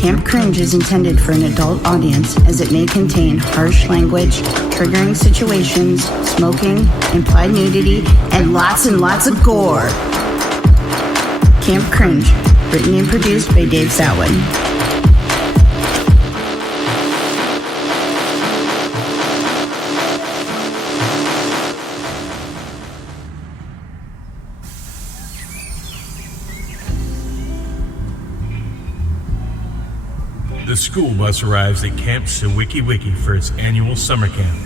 Camp Cringe is intended for an adult audience as it may contain harsh language, triggering situations, smoking, implied nudity, and lots of gore. Camp Cringe, written and produced by Dave Satwin. The school bus arrives at Camp Suwiki-wiki for its annual summer camp,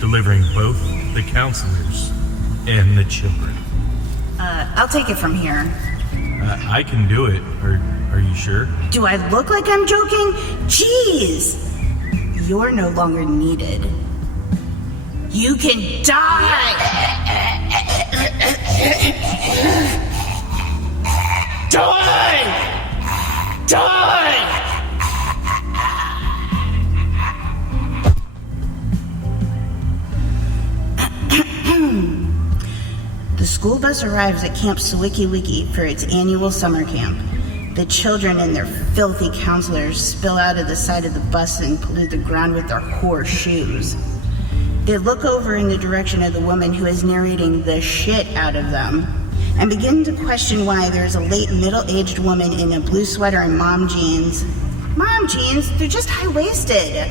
delivering both the counselors and the children. I'll take it from here. I can do it. Are you sure? Do I look like I'm joking? Jeez! You're no longer needed. You can die! Die! Die! The school bus arrives at Camp Suwiki-wiki for its annual summer camp. The children and their filthy counselors spill out of the side of the bus and pollute the ground with their whore shoes. They look over in the direction of the woman who is narrating the shit out of them and begin to question why there's a late middle-aged woman in a blue sweater and mom jeans. Mom jeans? They're just high-waisted.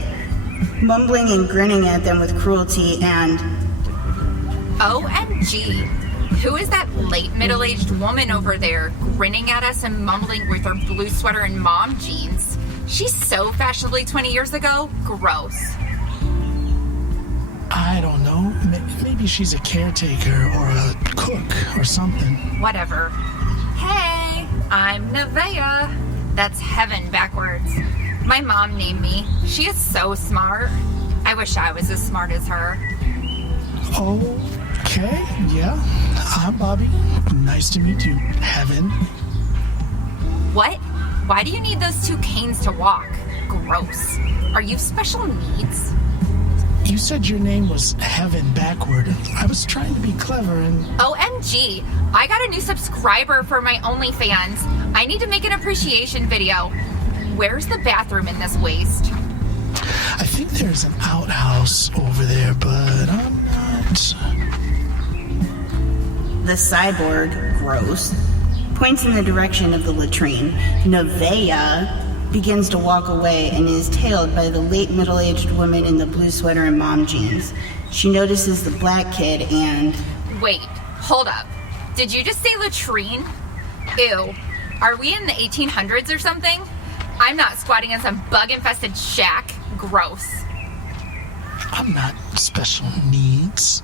Mumbling and grinning at them with cruelty and... OMG. Who is that late middle-aged woman over there grinning at us and mumbling with her blue sweater and mom jeans? She's so fashionably 20 years ago. Gross. I don't know. Maybe she's a caretaker or a cook or something. Whatever. Hey, I'm Nevaeh. That's heaven backwards. My mom named me. She is so smart. I wish I was as smart as her. Okay, yeah. I'm Bobby. Nice to meet you, Heaven. What? Why do you need those two canes to walk? Gross. Are you special needs? You said your name was Heaven backward. I was trying to be clever and... OMG. I got a new subscriber for my OnlyFans. I need to make an appreciation video. Where's the bathroom in this waste? I think there's an outhouse over there, but I'm not... The cyborg, gross, points in the direction of the latrine. Nevaeh begins to walk away and is tailed by the late middle-aged woman in the blue sweater and mom jeans. She notices the black kid and... Wait, hold up. Did you just say latrine? Ew. Are we in the 1800s or something? I'm not squatting in some bug-infested shack. Gross. I'm not special needs.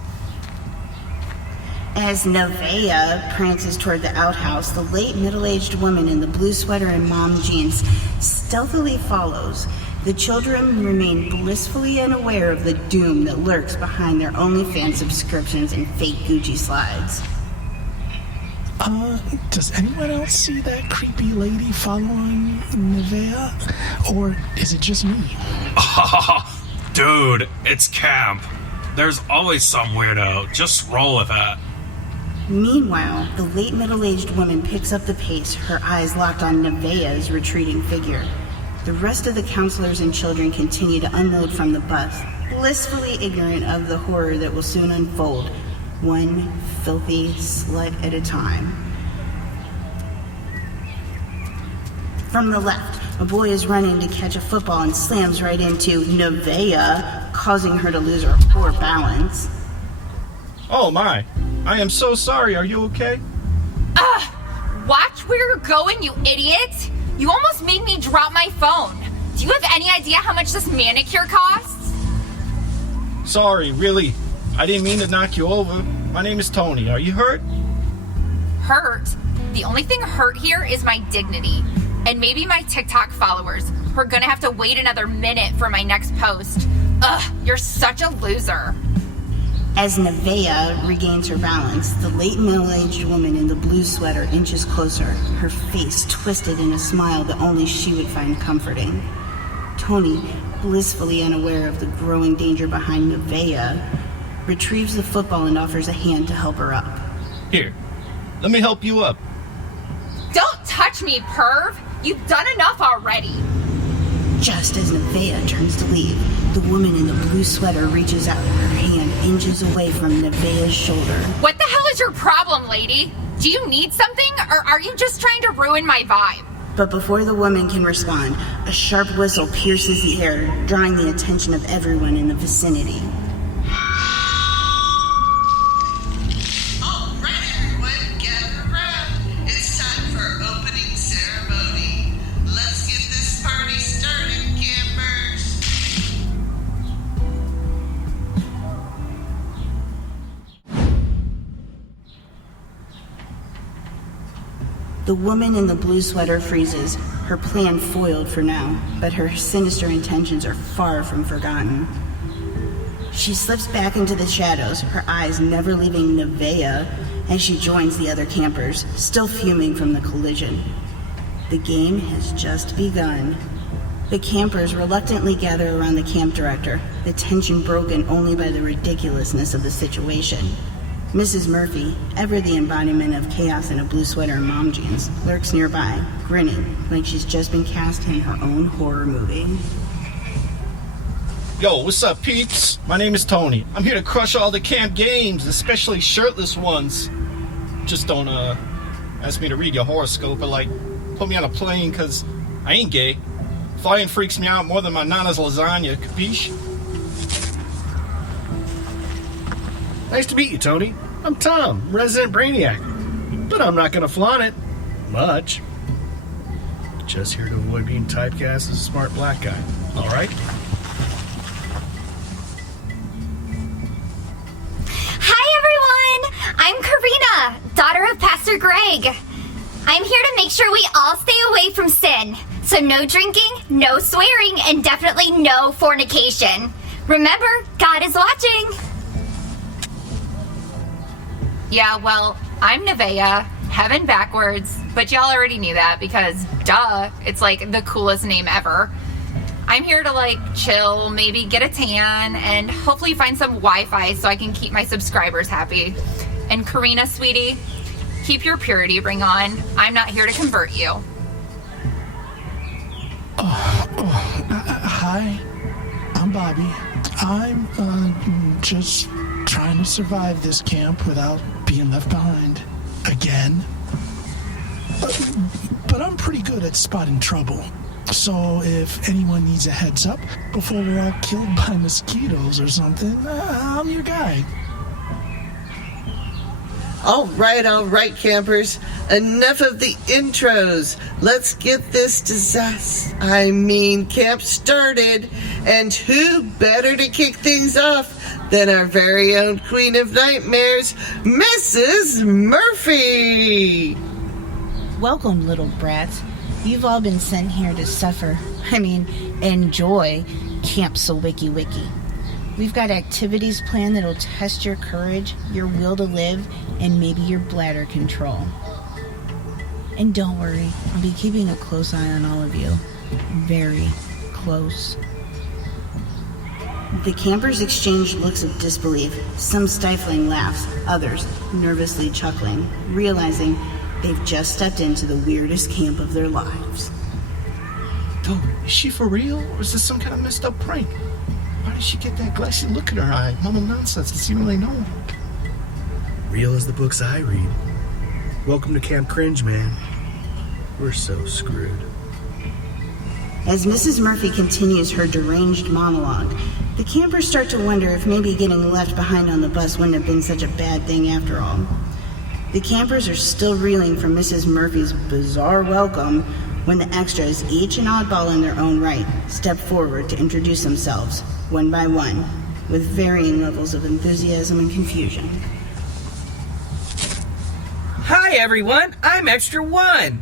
As Nevaeh prances toward the outhouse, the late middle-aged woman in the blue sweater and mom jeans stealthily follows. The children remain blissfully unaware of the doom that lurks behind their OnlyFans subscriptions and fake Gucci slides. Does anyone else see that creepy lady following Nevaeh? Or is it just me? Dude, it's camp. There's always some weirdo. Just roll with that. Meanwhile, the late middle-aged woman picks up the pace, her eyes locked on Nevaeh's retreating figure. The rest of the counselors and children continue to unload from the bus, blissfully ignorant of the horror that will soon unfold, one filthy slut at a time. From the left, a boy is running to catch a football and slams right into Nevaeh, causing her to lose her poor balance. Oh my, I am so sorry, are you okay? Watch where you're going, you idiot! You almost made me drop my phone. Do you have any idea how much this manicure costs? Sorry, really. I didn't mean to knock you over. My name is Tony. Are you hurt? Hurt? The only thing hurt here is my dignity. And maybe my TikTok followers, who are gonna have to wait another minute for my next post. Ugh, you're such a loser. As Nevaeh regains her balance, the late middle-aged woman in the blue sweater inches closer, her face twisted in a smile that only she would find comforting. Tony, blissfully unaware of the growing danger behind Nevaeh, retrieves the football and offers a hand to help her up. Here, let me help you up. Don't touch me, perv! You've done enough already. Just as Nevaeh turns to leave, the woman in the blue sweater reaches out, her hand inches away from Nevaeh's shoulder. What the hell is your problem, lady? Do you need something, or are you just trying to ruin my vibe? But before the woman can respond, a sharp whistle pierces the air, drawing the attention of everyone in the vicinity. All right, everyone, gather around. It's time for opening ceremony. Let's get this party started, campers. The woman in the blue sweater freezes, her plan foiled for now, but her sinister intentions are far from forgotten. She slips back into the shadows, her eyes never leaving Nevaeh, as she joins the other campers, still fuming from the collision. The game has just begun. The campers reluctantly gather around the camp director, the tension broken only by the ridiculousness of the situation. Mrs. Murphy, ever the embodiment of chaos in a blue sweater and mom jeans, lurks nearby, grinning like she's just been cast in her own horror movie. Yo, what's up, peeps? My name is Tony. I'm here to crush all the camp games, especially shirtless ones. Just don't, ask me to read your horoscope or, put me on a plane, because I ain't gay. Flying freaks me out more than my nana's lasagna, capiche? Nice to meet you, Tony. I'm Tom, resident brainiac. But I'm not gonna flaunt it. Much. Just here to avoid being typecast as a smart black guy. Alright? Hi, everyone! I'm Karina, daughter of Pastor Greg. I'm here to make sure we all stay away from sin. So no drinking, no swearing, and definitely no fornication. Remember, God is watching. Yeah, well, I'm Nevaeh, heaven backwards, but y'all already knew that because, duh, it's like the coolest name ever. I'm here to chill, maybe get a tan, and hopefully find some Wi-Fi so I can keep my subscribers happy. And Karina, sweetie, keep your purity ring on. I'm not here to convert you. Hi, I'm Bobby. I'm just trying to survive this camp without being left behind again. But I'm pretty good at spotting trouble. So if anyone needs a heads up before we're all killed by mosquitoes or something, I'm your guy. All right, campers. Enough of the intros. Let's get this camp started. And who better to kick things off than our very own Queen of Nightmares, Mrs. Murphy. Welcome, little brats. You've all been sent here to suffer, enjoy Camp Suwiki-wiki. We've got activities planned that'll test your courage, your will to live, and maybe your bladder control. And don't worry, I'll be keeping a close eye on all of you. Very close. The campers exchanged looks of disbelief, some stifling laughs, others nervously chuckling, realizing they've just stepped into the weirdest camp of their lives. Dude, is she for real? Or is this some kind of messed up prank? Why did she get that glassy look in her eye? Mama nonsense, it's seemingly known. Real as the books I read. Welcome to Camp Cringe, man. We're so screwed. As Mrs. Murphy continues her deranged monologue, the campers start to wonder if maybe getting left behind on the bus wouldn't have been such a bad thing after all. The campers are still reeling from Mrs. Murphy's bizarre welcome when the extras, each an oddball in their own right, step forward to introduce themselves, one by one, with varying levels of enthusiasm and confusion. Hi everyone, I'm Extra One.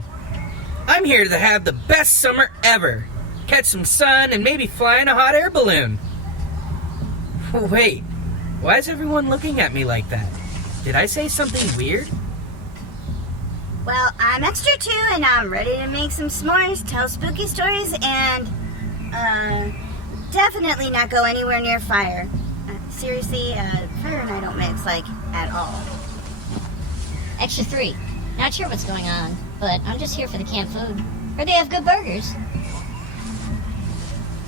I'm here to have the best summer ever. Catch some sun and maybe fly in a hot air balloon. Wait, why is everyone looking at me like that? Did I say something weird? Well, I'm Extra 2, and I'm ready to make some s'mores, tell spooky stories, and, definitely not go anywhere near fire. Seriously, fire and I don't mix, at all. Extra 3. Not sure what's going on, but I'm just here for the camp food. Heard they have good burgers.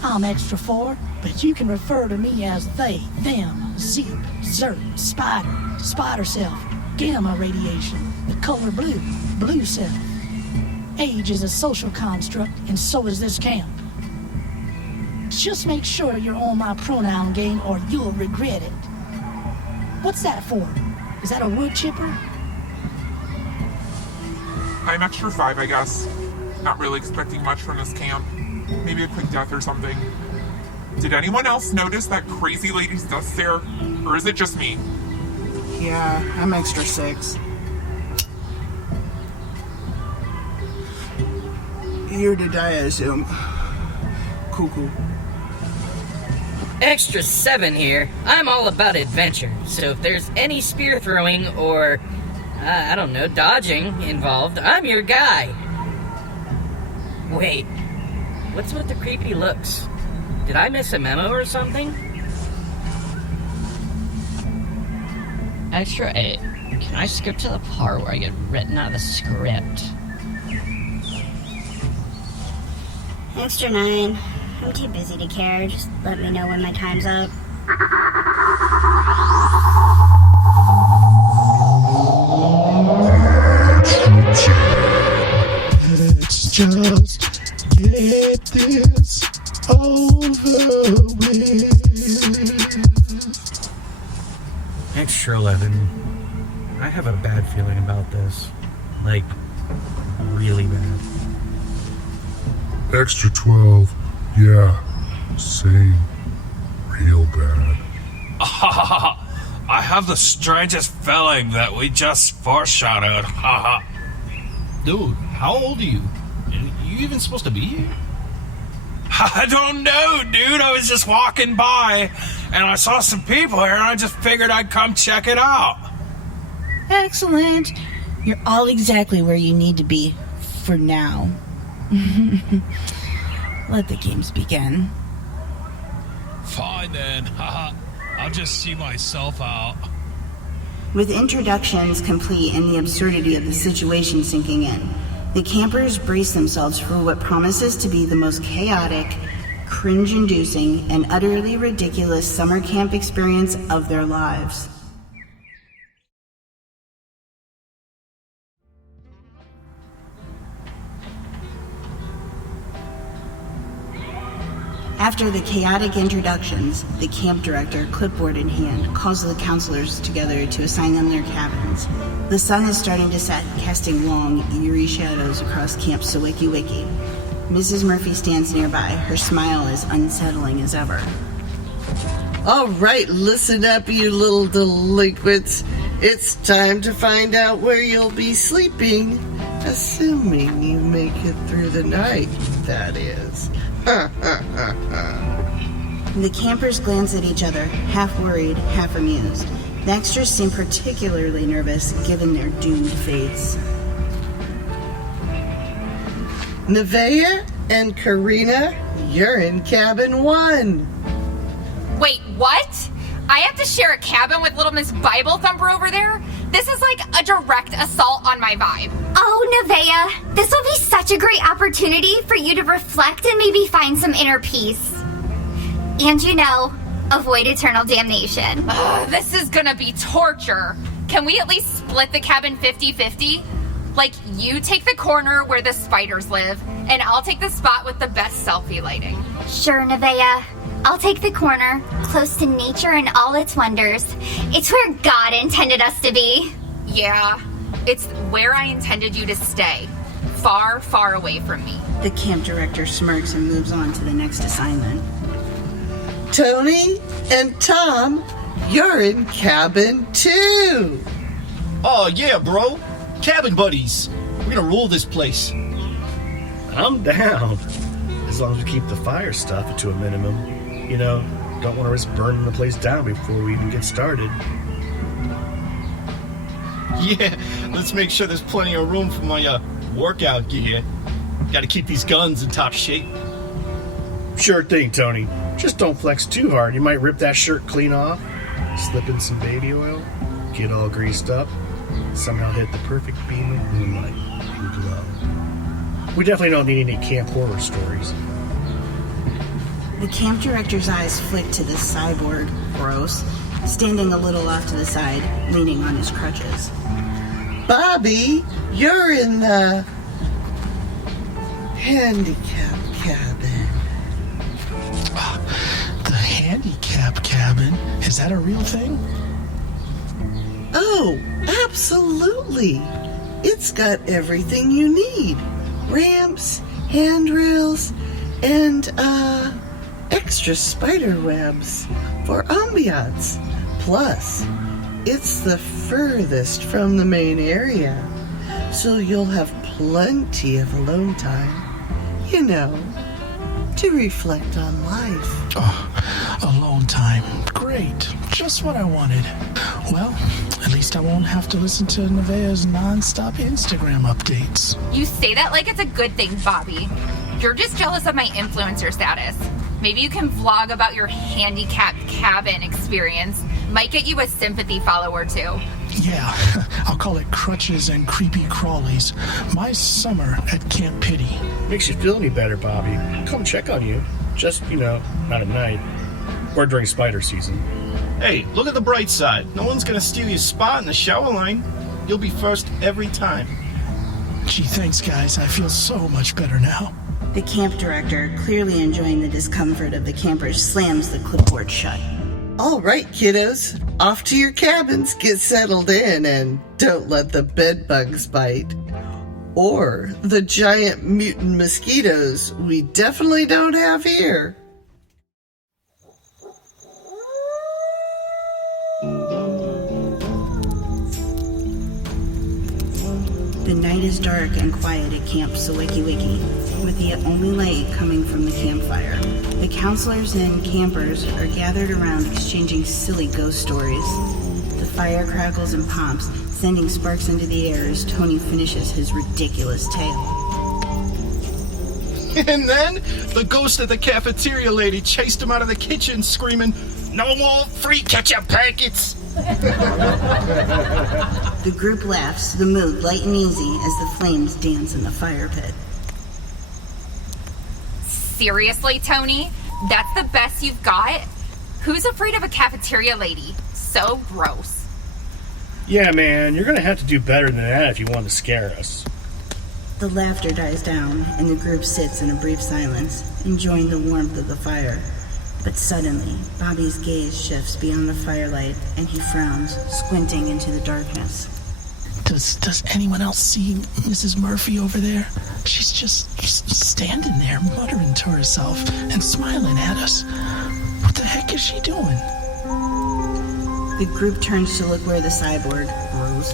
I'm Extra 4, but you can refer to me as they, them, Zeep, Zert, Spider, Spider Self, Gamma Radiation, the color blue, Blue Self. Age is a social construct, and so is this camp. Just make sure you're on my pronoun game or you'll regret it. What's that for? Is that a wood chipper? I'm Extra 5, I guess. Not really expecting much from this camp. Maybe a quick death or something. Did anyone else notice that crazy lady's dust there? Or is it just me? Yeah, I'm Extra 6. Here to die, I assume. Cuckoo. Extra 7 here. I'm all about adventure, so if there's any spear throwing or, I don't know, dodging involved, I'm your guy. Wait, what's with the creepy looks? Did I miss a memo or something? Extra 8. Can I skip to the part where I get written out of the script? Extra 9. I'm too busy to care. Just let me know when my time's up. Let's just get this over with. Extra 11. I have a bad feeling about this. Like, really bad. Extra 12. Yeah, same. Real bad. I have the strangest feeling that we just foreshadowed. Dude, how old are you? Are you even supposed to be here? I don't know, dude. I was just walking by and I saw some people here and I just figured I'd come check it out. Excellent. You're all exactly where you need to be for now. Let the games begin. Fine then. I'll just see myself out. With introductions complete and the absurdity of the situation sinking in, the campers brace themselves for what promises to be the most chaotic, cringe-inducing, and utterly ridiculous summer camp experience of their lives. After the chaotic introductions, the camp director, clipboard in hand, calls the counselors together to assign them their cabins. The sun is starting to set, casting long, eerie shadows across Camp Suwiki-wiki. Mrs. Murphy stands nearby, her smile as unsettling as ever. All right, listen up, you little delinquents. It's time to find out where you'll be sleeping, assuming you make it through the night, that is. The campers glance at each other, half worried, half amused. The extras seem particularly nervous, given their doomed fates. Nevaeh and Karina, you're in cabin 1. Wait, what? I have to share a cabin with little Miss Bible Thumper over there? This is like a direct assault on my vibe. Oh, Nevaeh, this will be such a great opportunity for you to reflect and maybe find some inner peace. And avoid eternal damnation. This is gonna be torture. Can we at least split the cabin 50-50? Like, you take the corner where the spiders live, and I'll take the spot with the best selfie lighting. Sure, Nevaeh. I'll take the corner, close to nature and all its wonders. It's where God intended us to be. Yeah, it's where I intended you to stay. Far, far away from me. The camp director smirks and moves on to the next assignment. Tony and Tom, you're in cabin 2. Oh, yeah, bro. Cabin buddies. We're gonna rule this place. I'm down. As long as we keep the fire stuff to a minimum. Don't want to risk burning the place down before we even get started. Yeah, let's make sure there's plenty of room for my workout gear. Gotta keep these guns in top shape. Sure thing, Tony. Just don't flex too hard. You might rip that shirt clean off, slip in some baby oil, get all greased up, somehow hit the perfect beam of moonlight and glow. We definitely don't need any camp horror stories. The camp director's eyes flick to the cyborg, gross, standing a little off to the side, leaning on his crutches. Bobby, you're in the handicap cabin. The handicap cabin? Is that a real thing? Oh, absolutely. It's got everything you need. Ramps, handrails, and, extra spider webs for ambiance. Plus, it's the furthest from the main area, so you'll have plenty of alone time, you know, to reflect on life. Oh, alone time. Great. Just what I wanted. Well, at least I won't have to listen to Nevaeh's non-stop Instagram updates. You say that like it's a good thing, Bobby. You're just jealous of my influencer status. Maybe you can vlog about your handicapped cabin experience. Might get you a sympathy follower, too. Yeah, I'll call it Crutches and Creepy Crawlies. My summer at Camp Pity. Makes you feel any better, Bobby. Come check on you. Just, not at night. Or during spider season. Hey, look at the bright side. No one's gonna steal your spot in the shower line. You'll be first every time. Gee, thanks, guys. I feel so much better now. The camp director, clearly enjoying the discomfort of the campers, slams the clipboard shut. All right, kiddos, off to your cabins, get settled in, and don't let the bed bugs bite. Or the giant mutant mosquitoes we definitely don't have here. The night is dark and quiet at Camp Suwiki-wiki, with the only light coming from the campfire. The counselors and campers are gathered around exchanging silly ghost stories. The fire crackles and pops, sending sparks into the air as Tony finishes his ridiculous tale. And then, the ghost of the cafeteria lady chased him out of the kitchen screaming, "No more free ketchup packets!" The group laughs, the mood light and easy as the flames dance in the fire pit. Seriously, Tony? That's the best you've got? Who's afraid of a cafeteria lady? So gross. Yeah, man, you're gonna have to do better than that if you want to scare us. The laughter dies down, and the group sits in a brief silence, enjoying the warmth of the fire. But suddenly, Bobby's gaze shifts beyond the firelight, and he frowns, squinting into the darkness. Does anyone else see Mrs. Murphy over there? She's just standing there, muttering to herself and smiling at us. What the heck is she doing? The group turns to look where the cyborg, Rose,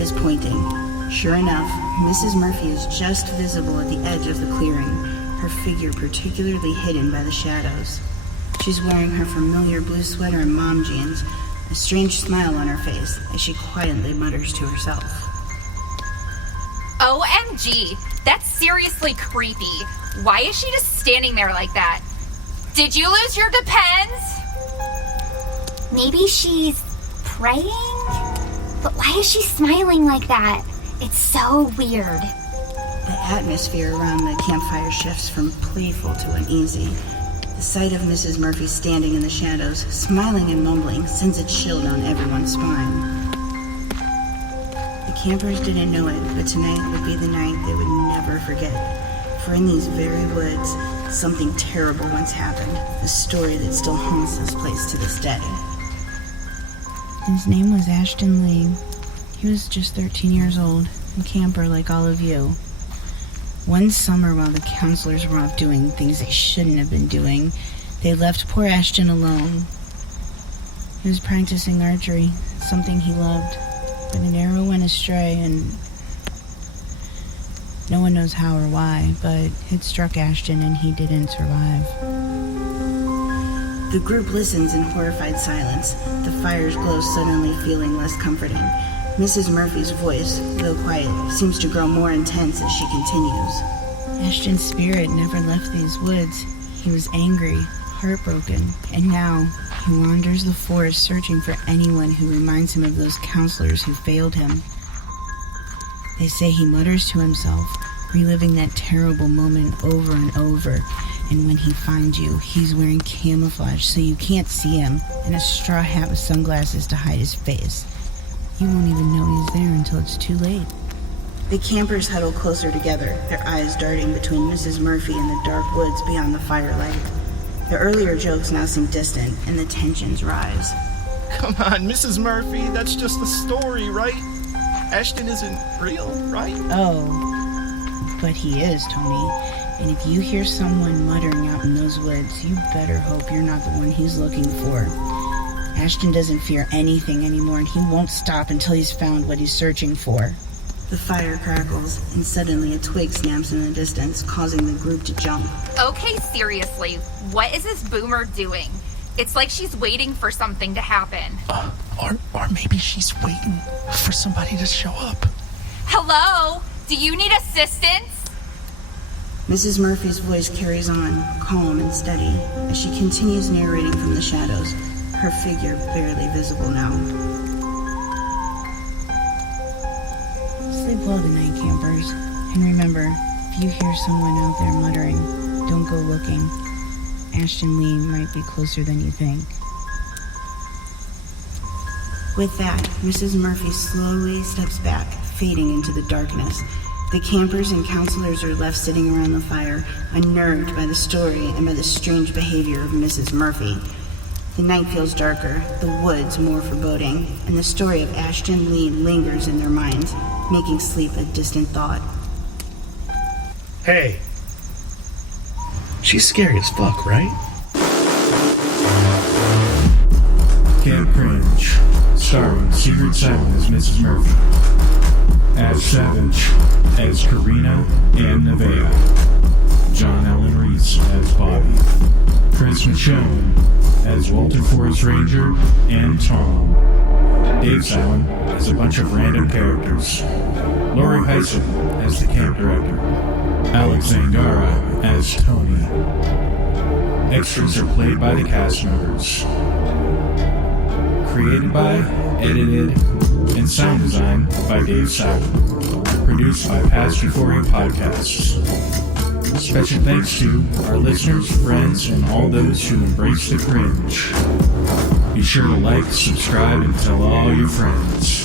is pointing. Sure enough, Mrs. Murphy is just visible at the edge of the clearing, her figure particularly hidden by the shadows. She's wearing her familiar blue sweater and mom jeans, a strange smile on her face as she quietly mutters to herself. OMG, that's seriously creepy. Why is she just standing there like that? Did you lose your Depends? Maybe she's praying? But why is she smiling like that? It's so weird. The atmosphere around the campfire shifts from playful to uneasy. The sight of Mrs. Murphy standing in the shadows, smiling and mumbling, sends a chill down everyone's spine. The campers didn't know it, but tonight would be the night they would never forget. For in these very woods, something terrible once happened, a story that still haunts this place to this day. His name was Ashton Lee. He was just 13 years old, a camper like all of you. One summer, while the counselors were off doing things they shouldn't have been doing, they left poor Ashton alone. He was practicing archery, something he loved, but an arrow went astray, and no one knows how or why, but it struck Ashton and he didn't survive. The group listens in horrified silence, the fire's glow suddenly feeling less comforting. Mrs. Murphy's voice, though quiet, seems to grow more intense as she continues. Ashton's spirit never left these woods. He was angry, heartbroken, and now he wanders the forest searching for anyone who reminds him of those counselors who failed him. They say he mutters to himself, reliving that terrible moment over and over, And when he finds you, he's wearing camouflage so you can't see him, and a straw hat with sunglasses to hide his face. You won't even know he's there until it's too late. The campers huddle closer together, their eyes darting between Mrs. Murphy and the dark woods beyond the firelight. The earlier jokes now seem distant, and the tensions rise. Come on, Mrs. Murphy, that's just a story, right? Ashton isn't real, right? Oh, but he is, Tony. And if you hear someone muttering out in those woods, you better hope you're not the one he's looking for. Ashton doesn't fear anything anymore, and he won't stop until he's found what he's searching for. The fire crackles, and suddenly a twig snaps in the distance, causing the group to jump. Okay, seriously, what is this boomer doing? It's like she's waiting for something to happen. Or maybe she's waiting for somebody to show up. Hello? Do you need assistance? Mrs. Murphy's voice carries on, calm and steady, as she continues narrating from the shadows, her figure barely visible now. Sleep well tonight, campers. And remember, if you hear someone out there muttering, don't go looking. Ashton Lee might be closer than you think. With that, Mrs. Murphy slowly steps back, fading into the darkness. The campers and counselors are left sitting around the fire, unnerved by the story and by the strange behavior of Mrs. Murphy. The night feels darker, the woods more foreboding, and the story of Ashton Lee lingers in their minds, making sleep a distant thought. Hey. She's scary as fuck, right? Camp Cringe, starring Secret Seven as Mrs. Murphy, as Savage as Karina and Nevaeh, John Allen Reese as Bobby, Chris Michonne as Walter Forest Ranger and Tom, Dave Simon as a bunch of random characters, Lori Heisen as the camp director, Alex Zangara as Tony. Extras are played by the cast members. Created by, edited, and sound designed by Dave Simon. Produced by Past Euphoria Podcasts. Special thanks to our listeners, friends, and all those who embrace the cringe. Be sure to like, subscribe, and tell all your friends.